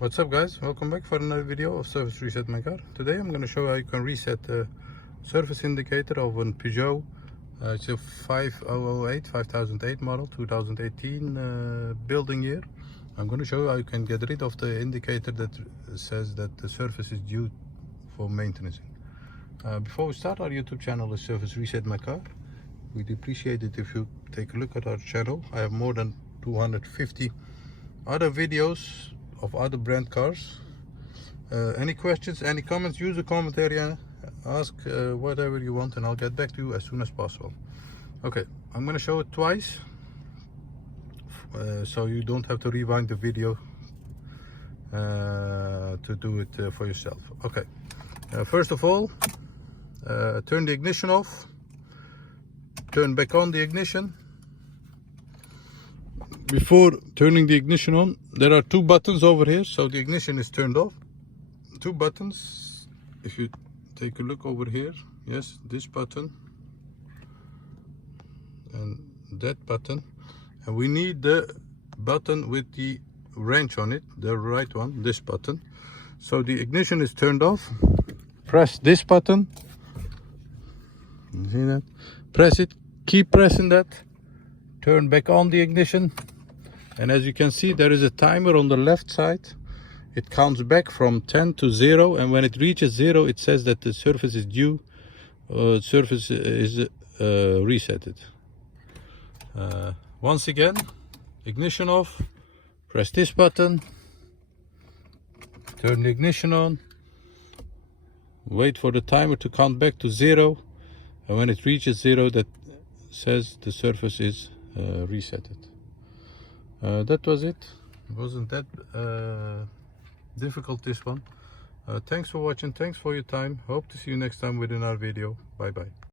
What's up guys, welcome back for another video of Service Reset My Car. Today I'm going to show how you can reset the service indicator of a Peugeot. It's a 5008 model, 2018 building year. I'm going to show you how you can get rid of the indicator that says that the service is due for maintenance. Before we start, our YouTube channel is Service Reset My Car. We'd appreciate it if you take a look at our channel. I have more than 250 other videos of other brand cars. Any questions, any comments, use the comment area, ask whatever you want, and I'll get back to you as soon as possible. Okay, I'm going to show it twice so you don't have to rewind the video to do it for yourself. Okay, first of all, turn the ignition off, turn back on the ignition. Before turning the ignition on, there are two buttons over here, so the ignition is turned off. Two buttons. If you take a look over here, yes, this button and that button, and we need the button with the wrench on it, the right one, this button. So the ignition is turned off. Press this button. You see that? Press it, keep pressing that. Turn back on the ignition. And as you can see, there is a timer on the left side. It counts back from 10 to 0, and when it reaches 0, it says that the surface is due, surface is resetted. Once again, ignition off, press this button, turn the ignition on, wait for the timer to count back to 0, and when it reaches 0, that says the surface is resetted. That was it. It wasn't that difficult, this one. Thanks for watching, thanks for your time. Hope to see you next time with another video. Bye bye.